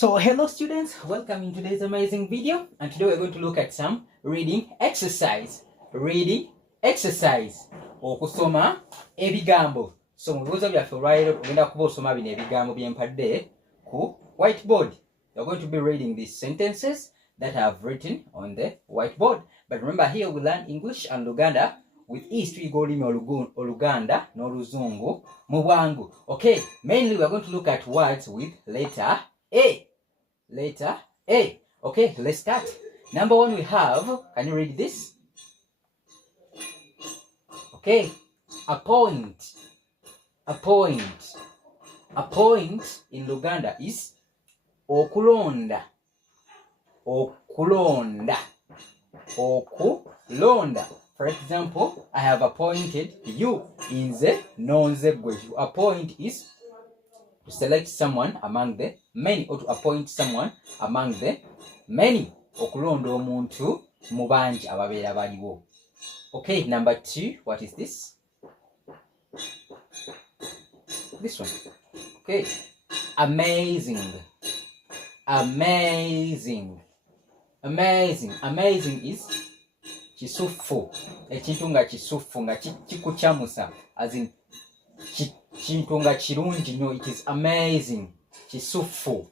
So hello students, welcome in today's amazing video, and today we're going to look at some reading exercise. Okusoma Ebigambo. So mu bibuuzo byaffe olwaleero tugenda kuba osoma bino ebigambo bye mpadde ku whiteboard. You're going to be reading these sentences that I have written on the whiteboard. But remember, here we learn English and Luganda. With ease tuyiga olulimi Oluganda n'Oluzungu mu bwangu. Okay, mainly we're going to look at words with letter A. Letter A. Okay, let's start. Number one we have, can you read this? Okay, a point. A point. A point in Luganda is okulonda. Okulonda. Okulonda. For example, I have appointed you in the non-language. To appoint is to select someone among the many, or to appoint someone among the many. Okulonda omuntu mu bangi ababeera baliwo. Okay, number two, what is this? This one. Okay, amazing. Amazing. Amazing. Amazing is kisufu. Ekintu nga kisufu nga kikuchamusa, as in kintu nga kirungi nnyo. It is amazing. Kisufu.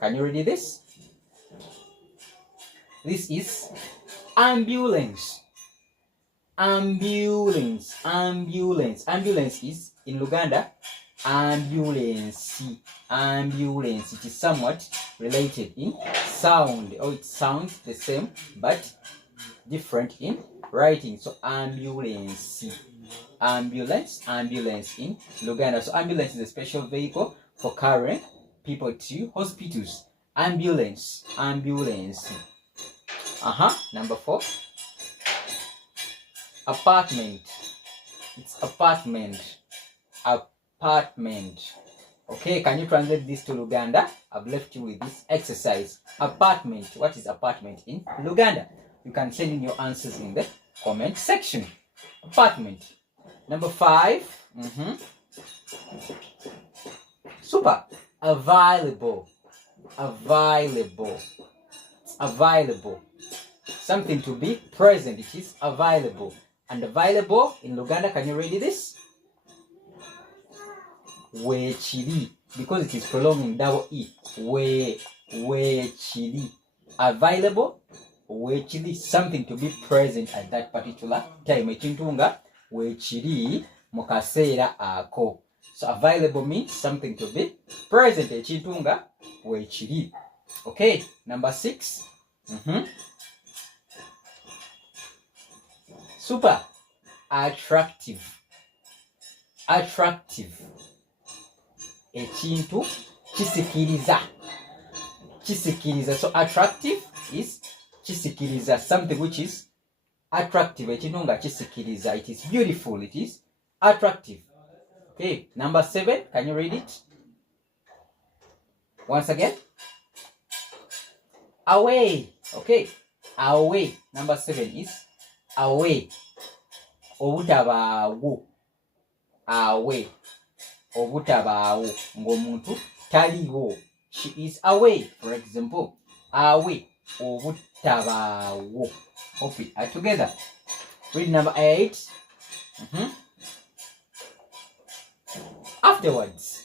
Can you read this? This is ambulance. Ambulance. Ambulance. Ambulance is in Luganda ambulance. Ambulance. It is somewhat related in sound, or it sounds the same but different in writing. So ambulance. Ambulance. Ambulance in Luganda. So ambulance is a special vehicle for carrying people to hospitals. Ambulance. Ambulance. Number four. Apartment. It's apartment. Apartment. Okay, can you translate this to Luganda? I've left you with this exercise. Apartment. What is apartment in Luganda? You can send in your answers in the comment section. Apartment. Number five. Super. Available. Available. Available. Something to be present. It is available. And available in Luganda, can you read this? Wechiri. Because it is prolonging double E. Wechiri. Available. Wechiri. Something to be present at that particular time. Ekintunga wechiri mukaseera ako. So available means something to be present. Ekintunga wechiri. Okay, number six. Super. Attractive. Attractive. Ekintu kisikiriza. Kisikiriza. So attractive is kisikiriza. Something which is attractive. Ekintu nga kisikiriza. It is beautiful. It is attractive. Okay, number seven. Can you read it? Once again. Away. Okay, away. Number seven is away. Obutabaawo. Away. Obutabaawo. Ng'omuntu taliwo. She is away. For example, away. Obutabaawo. Hope we are together. Read number eight. Afterwards.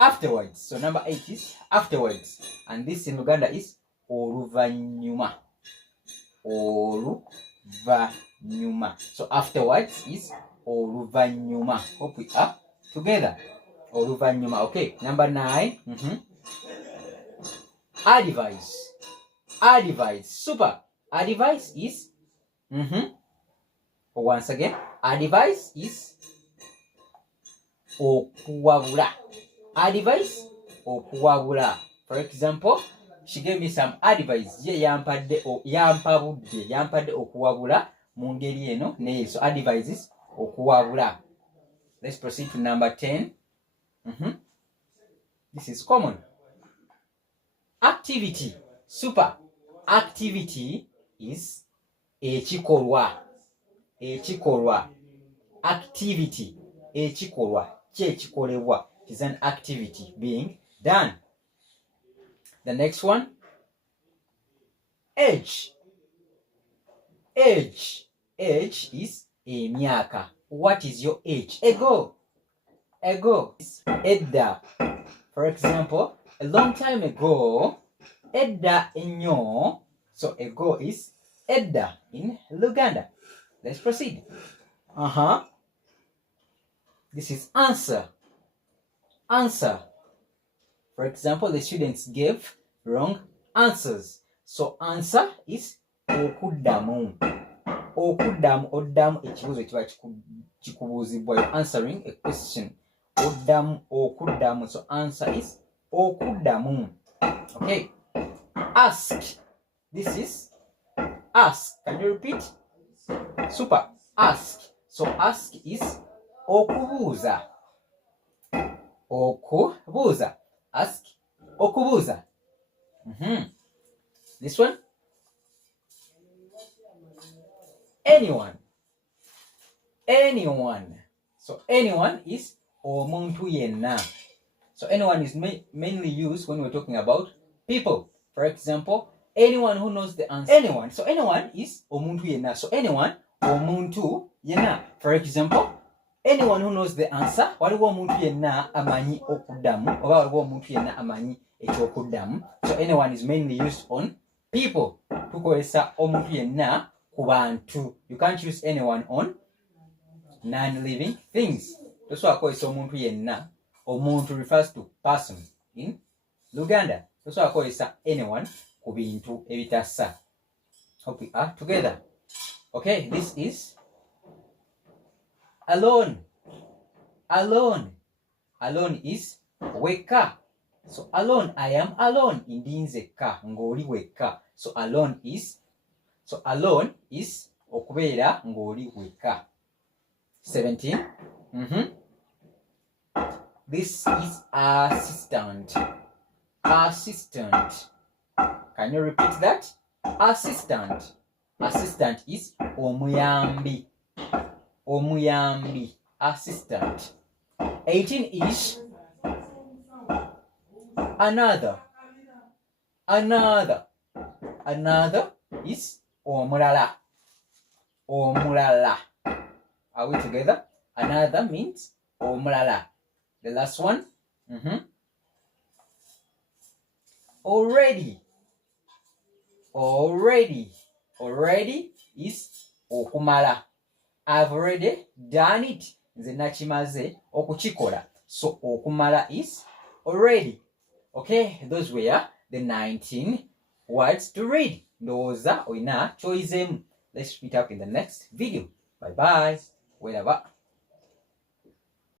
Afterwards. So number eight is afterwards. And this in Luganda is oluvanyuma. Oluvanyuma. So afterwards is oluvanyuma. Hope we are together. Oluvanyuma. Okay. Number nine. Advice. Advice. Super. Advice is once again. Advice is okuwabula. Advice okuwabula. For example, she gave me some advice. Ye yampadde okuwabula mu ngeri eno neyo. So advice is okuwabula. Let's proceed to number 10. This is common. Activity. Super. Activity is ekikolwa. Ekikolwa. Activity. Ekikolwa. Kyekikolebwa. It is an activity being done. The next one, age. Age. Age is emyaka. What is your age? Ego. Ego is edda. For example, a long time ago, edda enyo. So ego is edda in Luganda. Let's proceed. This is answer. Answer. For example, the students gave wrong answers. So answer is okuddamu. Okuddamu, oddamu ekibuuzo ekiba kikubuuzibwa. You're answering a question. Oddamu, okuddamu. So answer is okuddamu. Okay. Ask. This is ask. Can you repeat? Super. Ask. So ask is okubuuza. Okubuuza. Ask. Okubuuza. This one. Anyone. Anyone. So anyone is omuntu yenna. So anyone is mainly used when we're talking about people. For example, anyone who knows the answer. Anyone. So anyone is omuntu yenna. So anyone, omuntu yenna. For example, anyone who knows the answer, waliwo omuntu yenna amanyi okuddamu, oba waliwo omuntu yenna amanyi ekyokuddamu. So anyone is mainly used on people. Tukozesa omuntu yenna ku bantu. You can't use anyone on non-living things. Tosobola kukozesa omuntu yenna. Omuntu refers to person in Luganda. Tosobola kukozesa anyone ku bintu ebitassa. Hope we are together. Okay, this is alone. Alone. Alone is weka. So alone, I am alone. Indinzeka. Ngoli weka. So alone is okubeera ngoli weka. 17. This is assistant. Assistant. Can you repeat that? Assistant. Assistant is omuyambi. Omuyambi. Assistant. 18 is another. Another. Another is omulala. Omulala. Are we together? Another means omulala. The last one. Already. Already. Already is okumala. I've already done it. Nze nakimaze okukikola. So okumala is already. Okay, those were the 19 words to read. Ndowooza olina choice emu. Let's meet up in the next video. Bye bye. Wherever.